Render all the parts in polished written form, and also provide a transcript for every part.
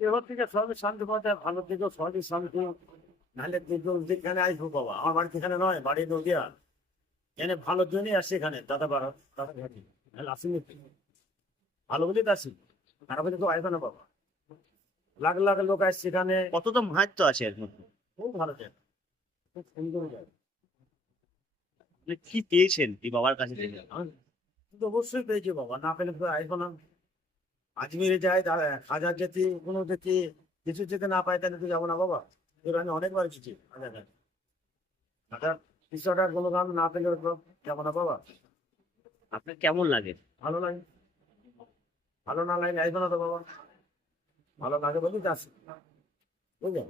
দেহ থেকে সবই শান্তি পাওয়া যায়, ভালো থেকেও সবই শান্তি। নাহলে যেখানে আসবো বাবা, আমার বাড়ি এখানে নয়, বাড়ি নদিয়া। এখানে ভালোর জন্যই আসছি, এখানে দাদা বাড়া দাদা ঘাটি। নাহলে আসিনি তো। ভালো বলেই তো আসি, খারাপ হলে তো আসবে না বাবা। লাখ লাখ লোক আসছে এখানে। কত তো মাহাত্ম্য আছে এর মধ্যে। খুব ভালো জায়গা, খুব সুন্দর জায়গা। মানে কি পেয়েছেন এই বাবার কাছে থেকে? আমি তো অবশ্যই পেয়েছি বাবা, না পেলে তো আসবো না। আজমিরে যাই, হাজার যেতে কোনো যেতে, কিছু যেতে না পাই তাহলে তো যাবো না বাবা। এবার আমি অনেকবার গেছি হাজার হাজার, কিছুটা কোনো গান না পেলে তো যাবো না বাবা। আপনার কেমন লাগে? ভালো লাগে, ভালো না লাগলে আসবো না তো বাবা। ভালো লাগে বলি তো আসি, বুঝলেন।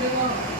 Gracias.